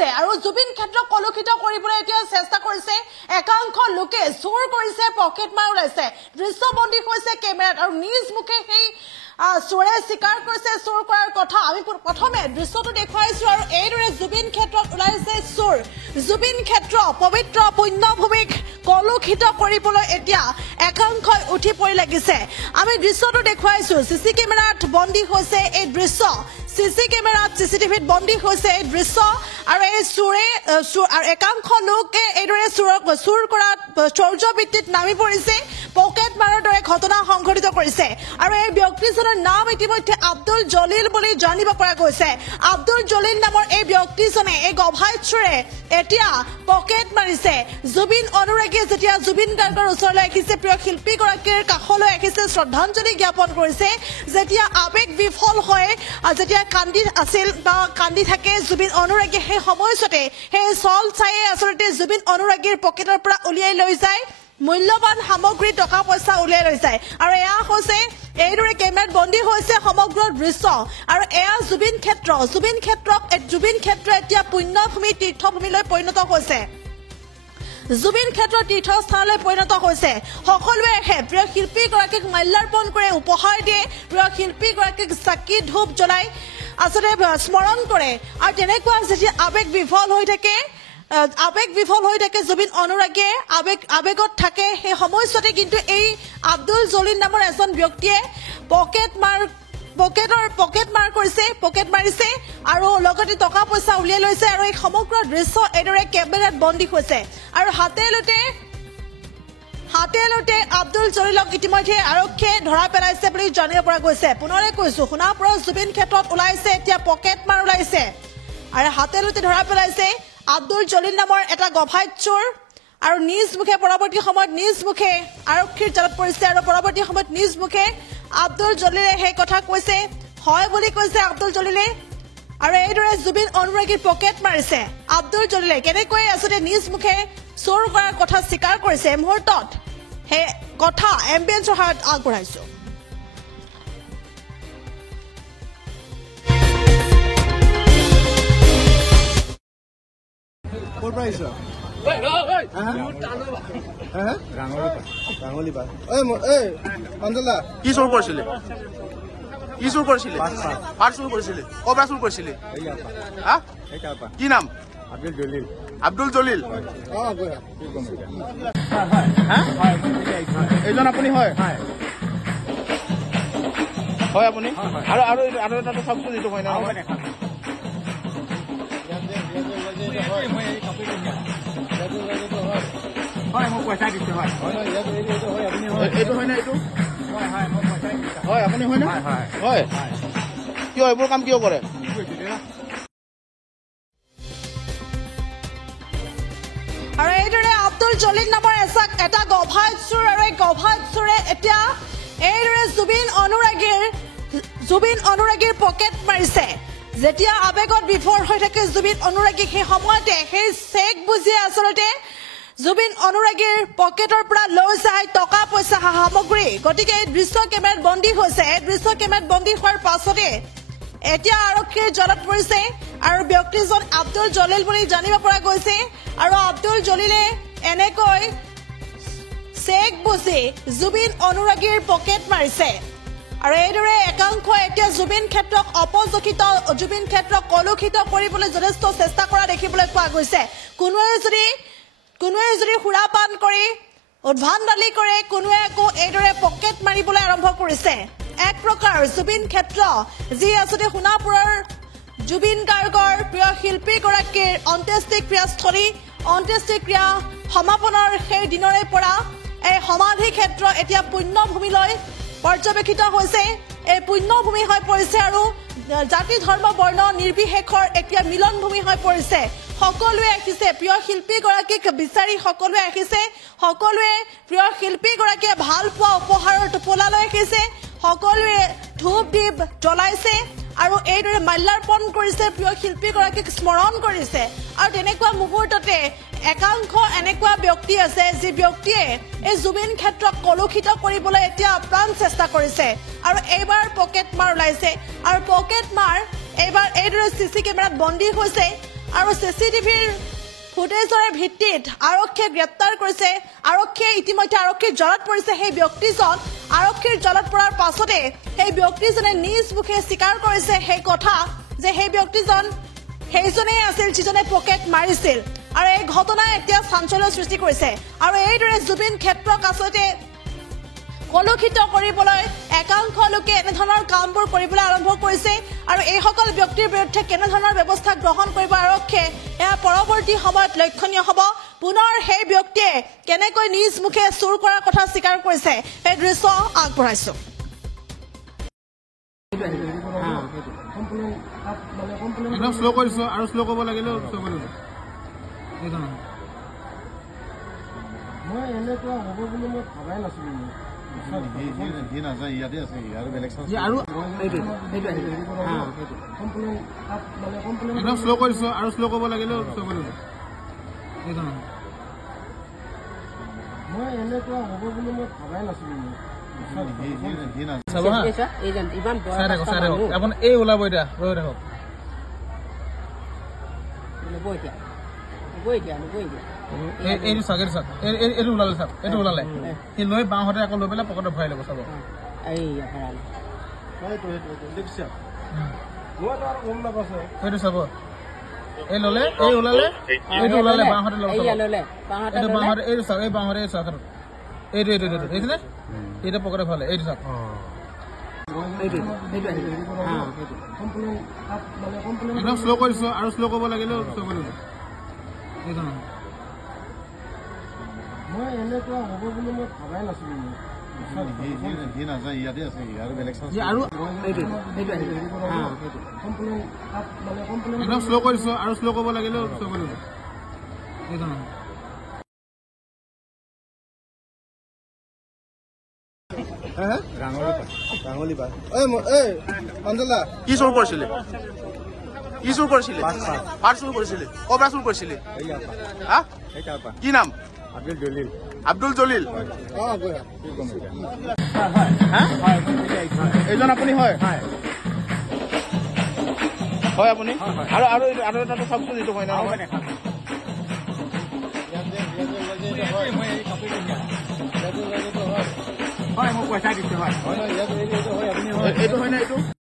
ওলাইছে আৰু জুবিন ক্ষেত্ৰক কলুষিত কৰিবলৈ এতিয়া চেষ্টা কৰিছে একাংশ লোকে চুৰ কৰিছে পকেট মাৰ ওলাইছে দৃশ্যবন্দী হৈছে কেমেৰাত আৰু নিজ মুখে সেই চোৰে স্বীকাৰ কৰিছে চুৰ কৰাৰ কথা আমি প্ৰথমে দৃশ্যটো দেখুৱাইছো আৰু এইদৰে জুবিন ক্ষেত্ৰত ওলাইছে চুৰ জুবিন ক্ষেত্ৰ পবিত্ৰ পুণ্যভূমিক কলুষিত কৰিবলৈ এতিয়া একাংশই উঠি পৰি লাগিছে আমি দৃশ্যটো দেখুৱাইছো সিসি কেমেৰাত বন্দী হৈছে এই দৃশ্য সিসি কেমেৰাত সিসিটিভিত বন্দী হৈছে এই দৃশ্য আৰু এই চুৰে আৰু একাংশ লোকে এইদৰে চুৰ কৰাত চৌৰ্যবৃত্তিত নামি পৰিছে পকেট মাৰৰ দৰে ঘটনা সংঘটিত কৰিছে আৰু এই ব্যক্তিজনৰ নাম ইতিমধ্যে আব্দুল জলিল বুলি জানিব পৰা গৈছে আব্দুল জলিল নামৰ এই ব্যক্তিজনে এই গভাইচৰে এতিয়া পকেট মাৰিছে জুবিন অনুৰাগী যেতিয়া জুবিন গাৰ্গৰ ওচৰলৈ আহিছে প্ৰিয় শিল্পীগৰাকীৰ কাষলৈ আহিছে শ্ৰদ্ধাঞ্জলি জ্ঞাপন কৰিছে যেতিয়া আবেগ বিফল হয় যেতিয়া কান্দি আছিল বা কান্দি থাকে জুবিন অনুৰাগী সেই সময়তে সেই চল চাই আচলতে জুবিন অনুৰাগীৰ পকেটৰ পৰা উলিয়াই লৈ যায় মূল্যবান সামগ্ৰী টকা পইচা উলিয়াই লৈ যায় আৰু এয়া হৈছে এইদৰে কেমেৰাত বন্দী হৈছে সমগ্ৰ দৃশ্য আৰু এয়া জুবিন ক্ষেত্ৰ এতিয়া পুণ্যভূমি তীৰ্থভূমিলৈ পৰিণত হৈছে জুবিন ক্ষেত্ৰৰ তীৰ্থস্থানলৈ পৰিণত হৈছে সকলোৱে আহে প্ৰিয় শিল্পীগৰাকীক মাল্যাৰ্পণ কৰে উপহাৰ দিয়ে প্ৰিয় শিল্পীগৰাকীক চাকি ধূপ জ্বলাই আচলতে স্মৰণ কৰে আৰু তেনেকুৱা যেতিয়া আবেগ বিফল হৈ থাকে জুবিন অনুৰাগীয়ে আবেগত থাকে সেই সময়তে কিন্তু এই আব্দুল জলিল নামৰ এজন ব্যক্তিয়ে পকেট মাৰিছে আৰু লগতে টকা পইচা উলিয়াই লৈছে আৰু এই সমগ্ৰ দৃশ্য এইদৰে কেমেৰাত বন্দী হৈছে আৰু হাতে লুটে আব্দুল জলিলক ইতিমধ্যে আৰক্ষীয়ে ধৰা পেলাইছে বুলি জানিব পৰা গৈছে পুনৰে কৈছো সোণাপুৰৰ জুবিন ক্ষেত্ৰত ওলাইছে এতিয়া পকেট মাৰ ওলাইছে আৰু হাতে লুটে ধৰা পেলাইছে আব্দুল জলিল নামৰ এটা গভাইত চোৰ আৰু নিজ মুখে পৰৱৰ্তী সময়ত আৰক্ষীৰ জালত পৰিছে আৰু পৰৱৰ্তী সময়ত নিজ মুখে আব্দুল জলিলে সেই কথা কৈছে হয় বুলি কৈছে আব্দুল জলিলে আৰু এইদৰে জুবিন অনুৰাগীৰ পকেট মাৰিছে আব্দুল জলিলে কেনেকৈ আচলতে নিজ মুখে চোৰ কৰাৰ কথা স্বীকাৰ কৰিছে এই মুহূৰ্তত সেই কথা এম্বিয়েন্সৰ সহায়ত আগবঢ়াইছো কি চুৰ কৰিছিলে পাৰ চুৰ কৰিছিলে ক'ৰ পৰা চুৰ কৰিছিলে কি নাম আব্দুল জলিল এইজন আপুনি হয় আপুনি আৰু এটা চাওকচোন এইটো হয় নহয় মোক পইচা দিছে এইটো হয় না এইটো হয় আপুনি হয় না হয় কিয় এইবোৰ কাম কিয় কৰে আৰু এইদৰে আব্দুল জলিল নামৰ এটা গভাইত চোৰ আৰু এই গভাইত চোৰে এতিয়া এইদৰে জুবিন অনুৰাগীৰ পকেট মাৰিছে যেতিয়া আবেগত বিফল হৈ থাকে জুবিন অনুৰাগী সেই সময়তে সেই চেক বুজিয়ে আচলতে জুবিন অনুৰাগীৰ পকেটৰ পৰা লৈ যায় টকা পইচা সামগ্ৰী গতিকে এই দৃশ্য কেমেৰাত বন্দী হৈছে এই দৃশ্য কেমেৰাত বন্দী হোৱাৰ পাছতে এতিয়া আৰক্ষীৰ জালত পৰিছে আৰু ব্যক্তিজন আব্দুল জলিল বুলি জানিব পৰা গৈছে আৰু আব্দুল জলিলে এনেকৈ চেক বুজি জুবিন অনুৰাগীৰ পকেট মাৰিছে আৰু এইদৰে একাংশ এতিয়া জুবিন ক্ষেত্ৰক জুবিন ক্ষেত্ৰক কলুষিত কৰিবলৈ যথেষ্ট চেষ্টা কৰা দেখিবলৈ পোৱা গৈছে কোনোৱে যদি সুৰাপান কৰি উদ্ভণ্ডালি কৰে কোনোৱে আকৌ এইদৰে পকেট মাৰিবলৈ আৰম্ভ কৰিছে এক প্ৰকাৰ জুবিন ক্ষেত্ৰ যি আচলতে সোণাপুৰৰ জুবিন গাৰ্গৰ প্ৰিয় শিল্পীগৰাকীৰ অন্ত্যেষ্টিক্ৰিয়াস্থলী অন্ত্যেষ্টিক্ৰিয়া সমাপনৰ সেই দিনৰে পৰা এই সমাধি ক্ষেত্ৰ এতিয়া পুণ্যভূমিলৈ পৰ্যবেক্ষিত হৈছে এই পুণ্যভূমি হৈ পৰিছে আৰু জাতি ধৰ্ম বৰ্ণ নিৰ্বিশেষৰ এতিয়া মিলনভূমি হৈ পৰিছে সকলোৱে আহিছে প্ৰিয় শিল্পীগৰাকীক বিচাৰি সকলোৱে আহিছে সকলোৱে প্ৰিয় শিল্পীগৰাকীয়ে ভাল পোৱা উপহাৰৰ টোপোলালৈ আহিছে সকলোৱে ধূপ দীপ জ্বলাইছে আৰু এইদৰে মাল্যাৰ্পণ কৰিছে প্ৰিয় শিল্পীগৰাকীক স্মৰণ কৰিছে আৰু তেনেকুৱা মুহূৰ্ততে একাংশ এনেকুৱা ব্যক্তি আছে যি ব্যক্তিয়ে এই জুবিন ক্ষেত্ৰক কলুষিত কৰিবলৈ এতিয়া আপ্ৰাণ চেষ্টা কৰিছে আৰু এইবাৰ পকেট মাৰ ওলাইছে আৰু পকেট মাৰ এইবাৰ এইদৰে সিসি কেমেৰাত বন্দী হৈছে আৰু চিচিটিভিৰ ফুটেজৰ ভিত্তিত আৰক্ষীয়ে গ্ৰেপ্তাৰ কৰিছে আৰক্ষীয়ে ইতিমধ্যে আৰক্ষীৰ জালত পৰিছে সেই ব্যক্তিজন আৰক্ষীৰ জালত পৰাৰ পাছতে সেই ব্যক্তিজনে নিজ মুখে স্বীকাৰ কৰিছে সেই কথা যে সেই ব্যক্তিজন সেইজনেই আছিল যিজনে পকেট মাৰিছিল আৰু এই ঘটনাই এতিয়া চাঞ্চল্যৰ সৃষ্টি কৰিছে আৰু এইদৰে জুবিন ক্ষেত্ৰক আচলতে কলুষিত কৰিবলৈ একাংশ লোকে এনেধৰণৰ কামবোৰ কৰিবলৈ আৰম্ভ কৰিছে আৰু এইসকল ব্যক্তিৰ বিৰুদ্ধে কেনেধৰণৰ ব্যৱস্থা গ্ৰহণ কৰিব আৰক্ষীয়ে এয়া পৰৱৰ্তী সময়ত লক্ষণীয় হ'ব পুনৰ সেই ব্যক্তিয়ে কেনেকৈ নিজ মুখে চুৰ কৰাৰ কথা স্বীকাৰ কৰিছে এই দৃশ্য আগবঢ়াইছো একদম শ্ল' কৰিছো আৰু শ্ল' কৰিব লাগিলেও শ্ল' কৰিব মই এনেকুৱা হ'ব বুলি মই ভবাই নাছিলো একদম শ্ল' কৰিছো আৰু শ্ল' কৰিব লাগিলেও শ্ল' কৰিব মই এনেকুৱা হ'ব বুলি মই ভবাই নাছিলো আপুনি এই ওলাব এতিয়া ৰৈ থাকক এইটো চাওক এইটো চাওক এইটো ওলালে চাওক এইটো ওলালে সি লৈ বাওঁহাতে আকৌ লৈ পেলাই পকেটত ভৰাই ল'ব চাব সেইটো চাব এই ল'লে এই ওলালে এইটো ওলালে বাওঁহাতে ল'ব এইটো বাওঁহাতে এইটো চাওক এই বাওঁহাতে এই চাওক এইটো এইটো এইটো দেখিছেনে এইটো পকেটত ভৰালে এইটো চাওক একদম শ্ল' কৰিছো আৰু শ্ল' কৰিব লাগিলেও শ্ল' কৰিব এইটো নহয় মই এনেকুৱা হ'ব বুলি মই ভবাই নাছিলো একদম শ্ল' কৰিছো আৰু শ্ল' কৰিব লাগিলেও শ্ল' কৰিব এইটো নহয় কি চুৰ কৰিছিলে কি চুৰ কৰিছিলে পাৰ চুৰ কৰিছিলে ক'ৰ পৰা চুৰ কৰিছিলে কি নাম আব্দুল জলিল এইজন আপুনি হয় হয় আপুনি আৰু আৰু আৰু এটা চাওকচোন এইটো হয় না হয় মোক পইচা দিছে হয় এইটো হয় না এইটো